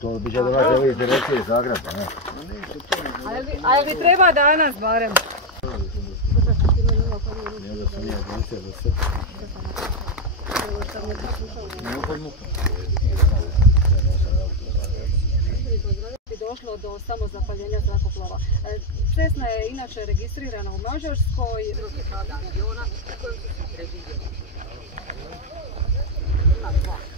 To bi će do naše ove intervencije iz Zagreba, ne? A jel bi treba danas barem? Njega sam nije agencija za sve. Bi došlo do samozapaljenja zrakoplova. Cessna je inače registrirana u Mađarskoj. Ima dva.